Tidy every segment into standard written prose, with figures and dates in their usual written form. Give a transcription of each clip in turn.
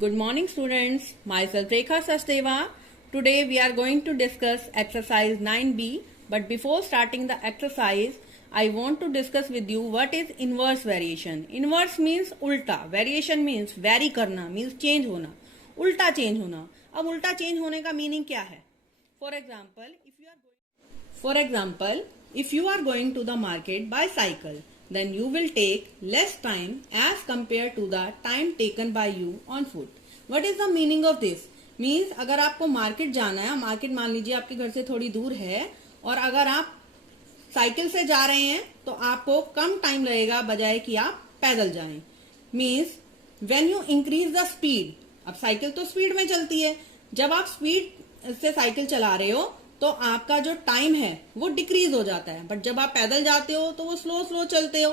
Good morning students, myself Rekha Sachdeva. Today we are going to discuss exercise 9b, but before starting the exercise, I want to discuss with you what is inverse variation. Inverse means उल्टा, variation means vary करना, means change होना, उल्टा change होना. अब उल्टा change होने का meaning क्या है? For example, if you are going to the market by cycle, then you will take less time as compared to the time taken by you on foot. What is the meaning of this? Means अगर आपको market जाना है, market मान लीजिए आपके घर से थोड़ी दूर है और अगर आप साइकिल से जा रहे हैं तो आपको कम टाइम लगेगा बजाय कि आप पैदल जाएं. Means when you increase the speed, अब साइकिल तो स्पीड में चलती है, जब आप स्पीड से साइकिल चला रहे हो तो आपका जो टाइम है वो डिक्रीज हो जाता है, बट जब आप पैदल जाते हो तो वो स्लो स्लो चलते हो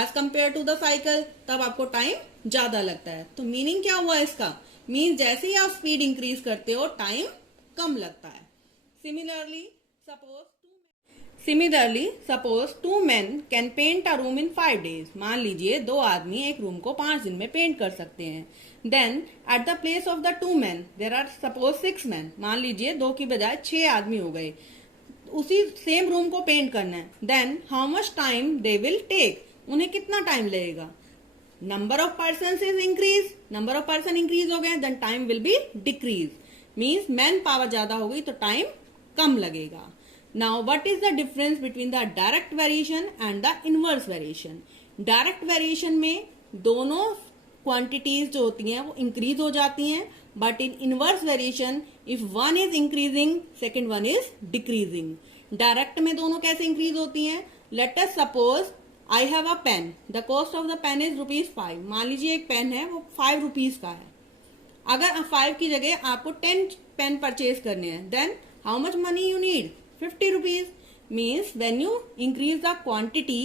as compare to the cycle, तब आपको टाइम ज्यादा लगता है. तो मीनिंग क्या हुआ इसका? मीन्स जैसे ही आप स्पीड इंक्रीज करते हो टाइम कम लगता है. Similarly, suppose two men can paint a room in 5 days. मान लीजिए दो आदमी एक रूम को 5 दिन में पेंट कर सकते हैं. Then at the place of the 2 men there are suppose 6 men. मान लीजिए दो की बजाय 6 आदमी हो गए, उसी सेम रूम को पेंट करना है. Then how much time they will take? उन्हें कितना टाइम लगेगा? Number of persons is increase. Number of person increase हो गए, then time will be decrease. Means man power ज्यादा हो गई तो टाइम कम लगेगा. Now, what is the difference between the direct variation and the inverse variation? Direct variation में दोनों quantities जो होती हैं वो increase हो जाती हैं, but in inverse variation, if one is increasing, second one is decreasing. Direct में दोनों कैसे increase होती हैं? Let us suppose I have a pen. The cost of the pen is ₹5. मान लीजिए एक पेन है वो ₹5 का है. अगर 5 की जगह आपको 10 पेन परचेज करने हैं, then how much money you need? ₹50. Means when you increase the quantity,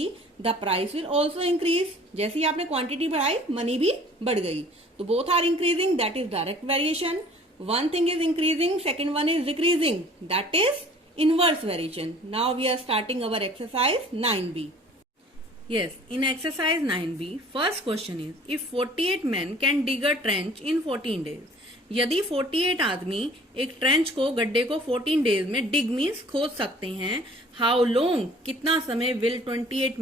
the price will also increase. जैसे ही आपने quantity बढ़ाई, money भी बढ़ गई. तो both are increasing, that is direct variation. One thing is increasing, second one is decreasing, that is inverse variation. Now we are starting our exercise 9b. Yes, in exercise 9b, first question is, if 48 men can dig a trench in 14 days. यदि 48 आदमी एक trench को, गड्ढे को 14 days में डिग means खोद सकते हैं, हाउ लॉन्ग, कितना समय विल 28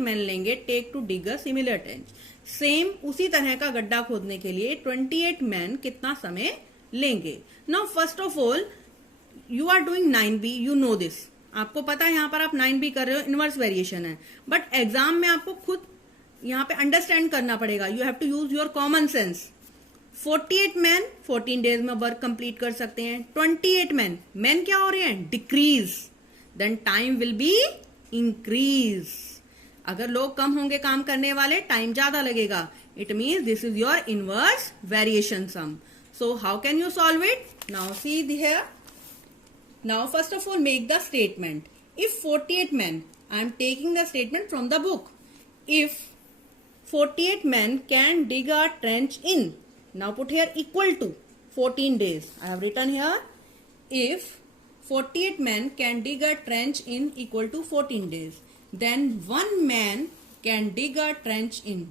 मैन लेंगे take to dig a similar trench. Same उसी तरह का गड्ढा खोदने के लिए 28 मैन कितना समय लेंगे. Now first of all you are doing 9b, you know this, आपको पता है यहाँ पर आप 9b कर रहे हो, इनवर्स वेरिएशन है, बट एग्जाम में आपको खुद यहाँ पे अंडरस्टैंड करना पड़ेगा. You have to use your common sense. 48 man 14 days में वर्क कंप्लीट कर सकते हैं. 28 मैन क्या हो रहे हैं? Decrease. Then time will be increase. अगर लोग कम होंगे काम करने वाले, टाइम ज्यादा लगेगा. It means this is your inverse variation sum. So how can you solve it? Now see here. Now first of all make the statement. If 48 man, I am taking the statement from the book. If 48 men can dig a trench in, now put here equal to 14 days. I have written here, if 48 men can dig a trench in equal to 14 days, then one man can dig a trench in.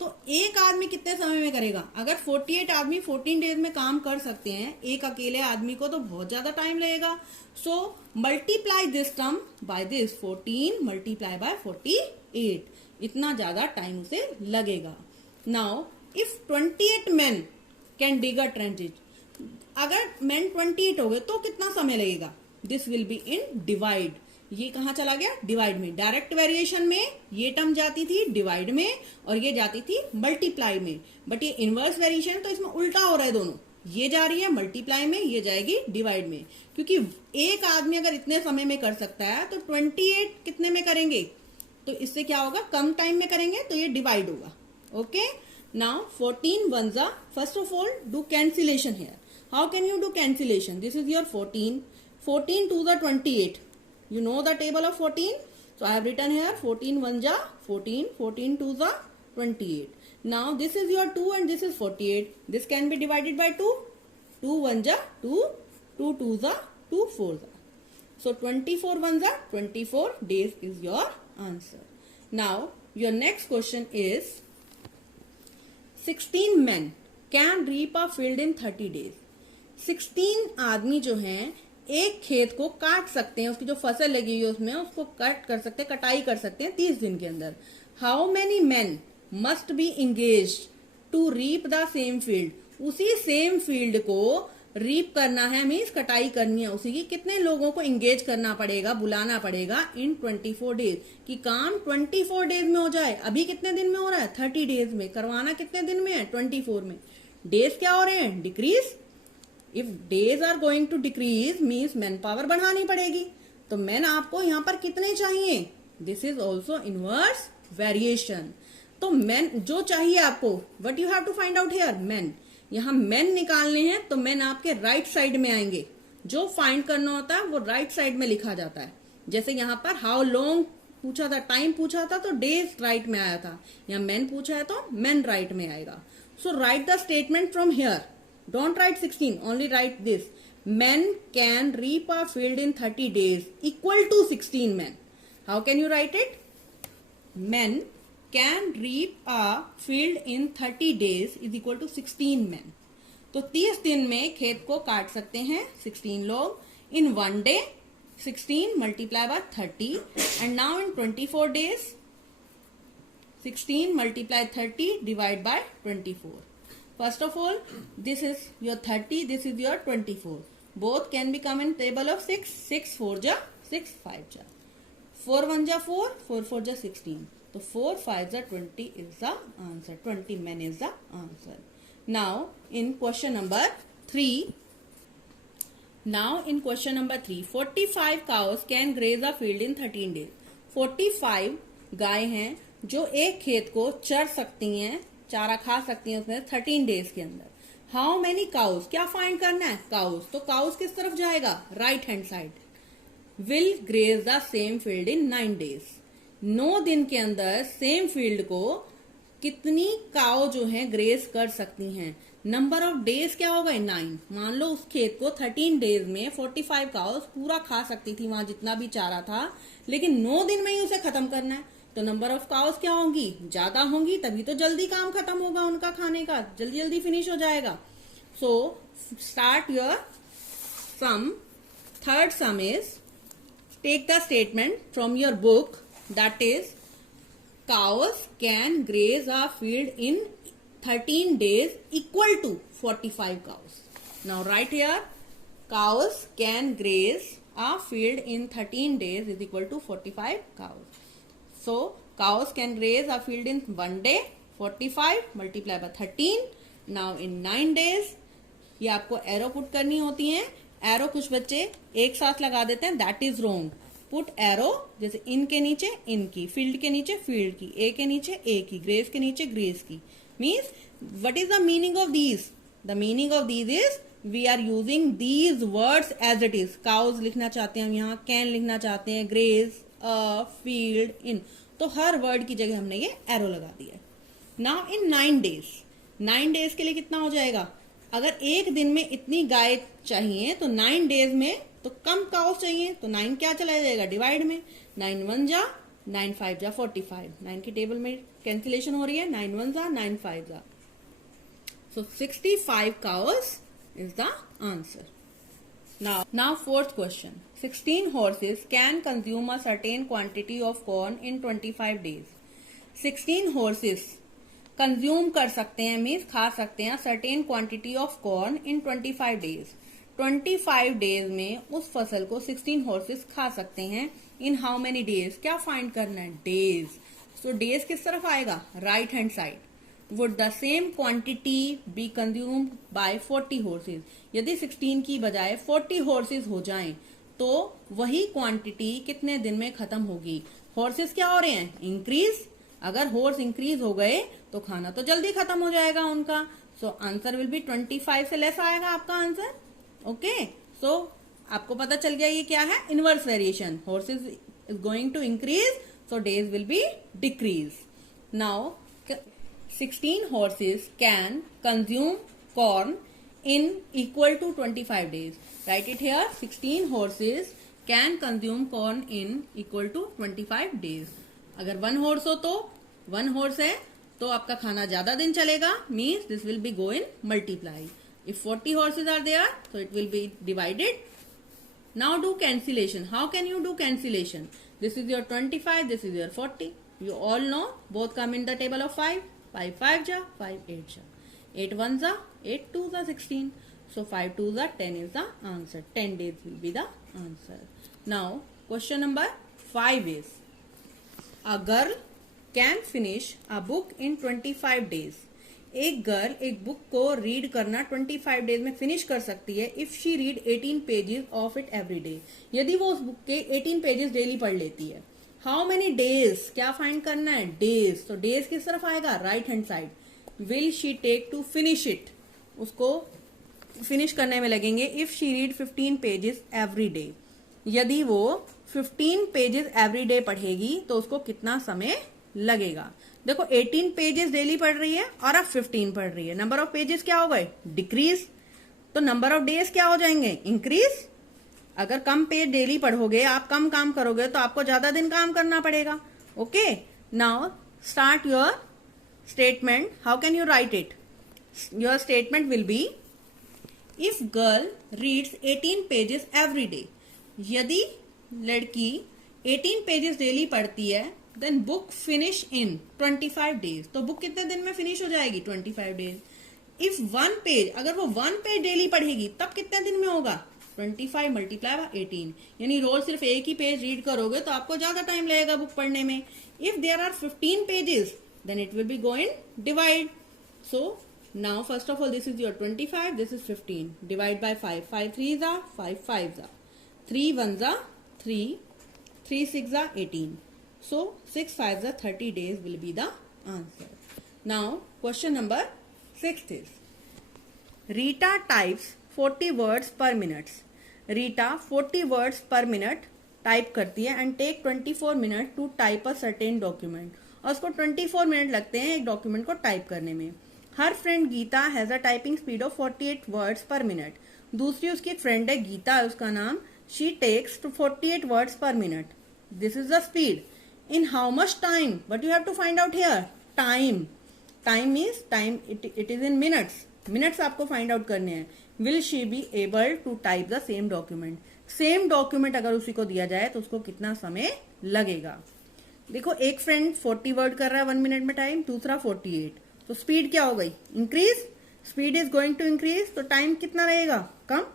तो एक आदमी कितने समय में करेगा? अगर 48 आदमी 14 days में काम कर सकते हैं, एक अकेले आदमी को तो बहुत ज्यादा टाइम लगेगा. So multiply this term by this, 14 multiply by 48, इतना ज्यादा टाइम उसे लगेगा. Now if 28 men can dig a trench, अगर मैन 28 हो गए तो कितना समय लगेगा? This will be in divide. ये कहां चला गया? डिवाइड में. डायरेक्ट वेरिएशन में ये टर्म जाती थी डिवाइड में और ये जाती थी मल्टीप्लाई में, बट ये इनवर्स वेरिएशन तो इसमें उल्टा हो रहा है. दोनों ये जा रही है मल्टीप्लाई में, ये जाएगी डिवाइड में, क्योंकि एक आदमी अगर इतने समय में कर सकता है तो 28 कितने में करेंगे? तो इससे क्या होगा? कम टाइम में करेंगे तो ये डिवाइड होगा. Okay. Now 14 ones are, first of all do cancellation here. How can you do cancellation? This is your 14 to the 28. You know the table of 14. So I have written here 14 ones are 14, 14 to the 28. Now this is your 2 and this is 48. This can be divided by 2. 2 ones are 2, 2 twos are 2 fours are. So 24 ones are 24 days is your answer. Now your next question is, 16 men can reap a field in 30 days. 16 आदमी जो हैं एक खेत को काट सकते हैं, उसकी जो फसल लगी हुई है उसमें उसको कट कर सकते हैं, कटाई कर सकते हैं 30 दिन के अंदर। How many man must be engage to reap the same field, उसी सेम फील्ड को रीप करना है, मीन्स कटाई करनी है उसी की, कितने लोगों को इंगेज करना पड़ेगा, बुलाना पड़ेगा इन 24 डेज, कि काम 24 डेज में हो जाए। अभी कितने दिन में हो रहा है? 30 डेज में। करवाना कितने दिन में है? 24 में। डेज क्या हो रहे हैं? Decrease. If days are going to decrease means man power बढ़ानी पड़ेगी। तो मैन आपको यहां पर कितने चाहिए? This is also inverse variation. तो मैन जो चाहिए आपको, what you have to find out here? Man. यहां मैन निकालने हैं तो मैन आपके राइट साइड में आएंगे। जो फाइंड करना होता है वो राइट साइड में लिखा जाता है। जैसे यहां पर हाउ लॉन्ग पूछा था, टाइम पूछा था, तो डेज राइट में आया था। यहां मैन पूछा है तो मैन राइट में आएगा। So write the statement from here. Don't write 16, only write this. Men can reap a field in 30 days equal to 16 men. How can you write it? Men can reap a field in 30 days is equal to 16 men. तो 30 दिन में खेत को काट सकते हैं 16 लोग। In one day 16 multiply by 30 and now in 24 days 16 multiply 30 divide by 24. First of all, this is your 30, this is your 24. Both can be come in table of 6. 6 4 ja 6 5 ja 4 1 ja 4 4 4 ja 16. So 4 5 ja 20 is the answer. 20 men is the answer. Now in question number 3. Now in question number 3, 45 cows can graze a field in 13 days. 45 गाय हैं जो एक खेत को चर सकती हैं, चारा खा सकती हैं उसमें 13 डेज के अंदर। हाउ मेनी काउज, क्या फाइंड करना है? काउज। तो काउज किस तरफ जाएगा? Right hand side. Will graze the same field in 9 days. 9 दिन के अंदर सेम फील्ड को कितनी काउ जो है ग्रेज कर सकती हैं? नंबर ऑफ डेज क्या होगा? 9। मान लो उस खेत को 13 डेज में 45 काउज पूरा खा सकती थी, वहां जितना भी चारा था, लेकिन 9 दिन में ही उसे खत्म करना है। तो नंबर ऑफ काउस क्या होंगी? ज्यादा होंगी, तभी तो जल्दी काम खत्म होगा उनका खाने का, जल्दी जल्दी फिनिश हो जाएगा। So start your sum. Third sum is, take the statement from your book, that is cows can graze a field in 13 days equal to 45 cows. Now right here, cows can graze a field in 13 days is equal to 45 cows. So cows can graze a field in 1 day, 45 multiply by 13. Now in 9 days, ये आपको arrow put करनी होती है। Arrow कुछ बच्चे एक साथ लगा देते हैं, that is wrong. Put arrow, जैसे इन के नीचे इन की, फील्ड के नीचे फील्ड की, ए के नीचे ए की, ग्रेज के नीचे ग्रेज की। Means what is the meaning of these? The meaning of these is we are using these words as it is. Cows लिखना चाहते हैं हम यहाँ, कैन लिखना चाहते हैं, ग्रेज, फील्ड, इन, तो हर वर्ड की जगह हमने ये एरो लगा दिया। नाउ इन 9 डेज, 9 डेज के लिए कितना हो जाएगा? अगर एक दिन में इतनी गाय चाहिए तो 9 डेज में तो कम काउस चाहिए, तो 9 क्या चला जाएगा? डिवाइड में। 9 1 जा 9 5 जा 45। 9 की टेबल में कैंसिलेशन हो रही है, 9 1 जा 9 5 जा, सो 65 cows is the answer. Now fourth question. 16 horses can consume a certain quantity of corn in 25 days. 16 horses consume कर सकते हैं, मीन्स खा सकते हैं, certain quantity of corn in 25 days. 25 days में उस फसल को 16 horses खा सकते हैं। in how many days? क्या फाइंड करना है? days. So days किस तरफ आएगा? right hand side. Would the same quantity be consumed by 40 horses? यदि 16 की बजाय 40 horses हो जाएं, तो वही क्वांटिटी कितने दिन में खत्म होगी? हॉर्सेस क्या हो रहे हैं? इंक्रीज। अगर हॉर्स इंक्रीज हो गए तो खाना तो जल्दी खत्म हो जाएगा उनका। सो आंसर विल बी 25 से लेस आएगा आपका आंसर। ओके, सो आपको पता चल गया ये क्या है? Inverse variation. Horses is going to increase, so days will be decrease. Now 16 horses can consume corn in equal to 25 days. Write it here. 16 horses can consume corn in equal to 25 days. अगर 1 horse हो तो 1 horse है तो आपका खाना ज्यादा दिन चलेगा, means this will be go in multiply. If 40 horses are there, so it will be divided. Now do cancellation. How can you do cancellation? This is your 25, this is your 40. You all know, both come in the table of 5. 5 5 ja, 5 8 ja. 8 1 ja, 8 2 ja, 16. So 5 2 ja, 10 is the answer. 10 days will be the answer. Now, question number 5 is, a girl can finish a book in 25 days. एक girl एक book को read करना 25 days में finish कर सकती है if she read 18 pages of it every day. यदि वो उस बुक के 18 पेजेस डेली पढ़ लेती है. हाउ मेनी डेज, क्या फाइंड करना है, डेज. तो डेज किस तरफ आएगा, right hand side. Will she take to finish it, उसको फिनिश करने में लगेंगे if she read 15 pages every day. यदि वो 15 पेजेस एवरी डे पढ़ेगी तो उसको कितना समय लगेगा. देखो 18 पेजेस डेली पढ़ रही है और अब 15 पढ़ रही है. नंबर ऑफ पेजेस क्या हो गए, डिक्रीज. तो नंबर ऑफ डेज क्या हो जाएंगे, इंक्रीज. अगर कम पेज डेली पढ़ोगे, आप कम काम करोगे तो आपको ज्यादा दिन काम करना पड़ेगा. Okay, now start your statement. How can you write it. Your statement will be, if girl reads 18 pages every day. यदि लड़की 18 पेजेस डेली पढ़ती है, then book finish in 25 days. तो बुक कितने दिन में फिनिश हो जाएगी, 25 डेज. इफ 1 पेज, अगर वो 1 पेज डेली पढ़ेगी तब कितने दिन में होगा, 25 मल्टीप्लाई बाय 18. यानी रोज सिर्फ एक ही पेज रीड करोगे तो आपको ज्यादा टाइम लगेगा बुक पढ़ने में. If there are 15 pages, then it will be going divide. So now first of all this is your 25, this is 15. Divide by 5. 5 3 जा, 5 5 जा, 3 1 जा 3, 3 6 जा 18. So 6 5 30 days will be the answer. Now question number 6 is, Rita types 40 words per minute. Rita 40 words per minute type करती है and take 24 minutes to type a certain document. और उसको 24 minute लगते हैं एक डॉक्यूमेंट को टाइप करने में. Her friend Geeta has a typing speed of 48 words per minute. दूसरी उसकी एक फ्रेंड है, गीता है उसका नाम. She takes to 48 words per minute. This is the speed. In how much time? But you have to find out here. Time. Time means time. It is in minutes. Minutes आपको find out करने हैं. Will she be able to type the same document? Same document अगर उसी को दिया जाए तो उसको कितना समय लगेगा. देखो एक फ्रेंड 40 वर्ड कर रहा है 1 मिनट में टाइम, दूसरा 48. तो स्पीड क्या हो गई, increase. Speed is going to increase, तो टाइम कितना रहेगा, कम.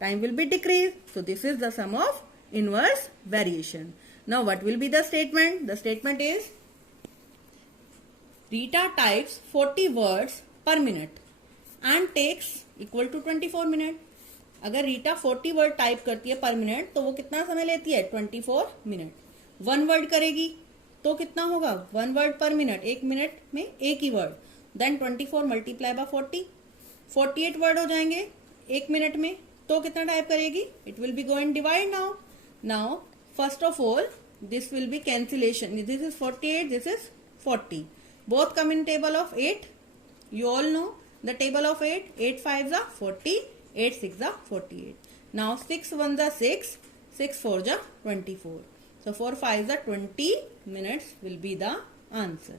Time will be decrease. So this is the sum of inverse variation. Now what will be the statement? The statement is, Rita types 40 words per minute and takes equal to 24 minutes. अगर Rita 40 word type करती है पर minute तो वो कितना समय लेती है, 24 मिनट. 1 वर्ड करेगी तो कितना होगा, 1 वर्ड पर मिनट, 1 मिनट में एक ही word. Then 24 multiply by 40, 48 word हो जाएंगे 1 मिनट में. तो कितना टाइप करेगी, it will be going divide. Now first of all, this will be cancellation. This is 48, this is 40. Both come in table of 8. You all know the table of 8. 8 5 are 40, 8 6 are 48. Now 6 1 are 6, 6 4 are 24. So 4 5 are 20 minutes will be the answer.